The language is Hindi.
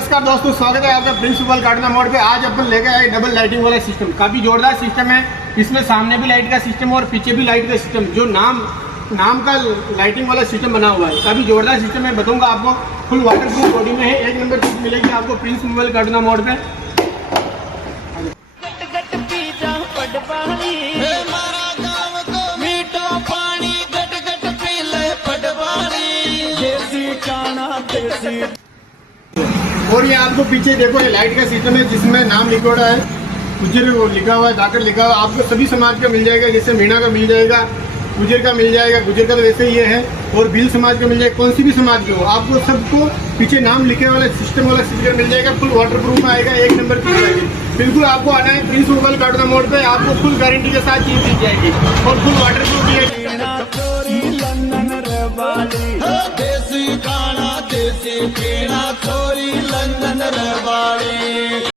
नमस्कार दोस्तों, स्वागत है आपका प्रिंस मोबाइल काटना मोड़ पे। आज अपन लेके आए डबल लाइटिंग वाला सिस्टम। काफ़ी जोरदार सिस्टम है। इसमें सामने भी लाइट का सिस्टम और पीछे भी लाइट का सिस्टम, जो नाम का लाइटिंग वाला सिस्टम बना हुआ है। काफ़ी जोरदार सिस्टम है, बताऊंगा आपको। फुल वाटर प्रूफ बॉडी में है। एक नंबर चीज मिलेगी आपको प्रिंस मोबाइल काटना मोड़ पे। और ये आपको पीछे देखो, ये लाइट का सिस्टम है जिसमें नाम लिखा हुआ है, गुजर लिखा हुआ है, जाकर लिखा हुआ है। आपको सभी समाज का मिल जाएगा, जैसे मीणा का मिल जाएगा, गुजर का मिल जाएगा। गुजर का तो वैसे ही ये है। और भील समाज का मिल जाएगा, कौन सी भी समाज के हो, आपको सबको पीछे नाम लिखे वाला सिस्टम वाला स्टिकर मिल जाएगा। फुल वाटर प्रूफ में आएगा, एक नंबर चीज आएगी। बिल्कुल आपको आना है प्रिंस मोबाइल काटना मोड़ पे। आपको फुल गारंटी के साथ चीज दी जाएगी और फुल वाटर प्रूफ भी है। देसी खाना देसी पीना, छोरी लंदन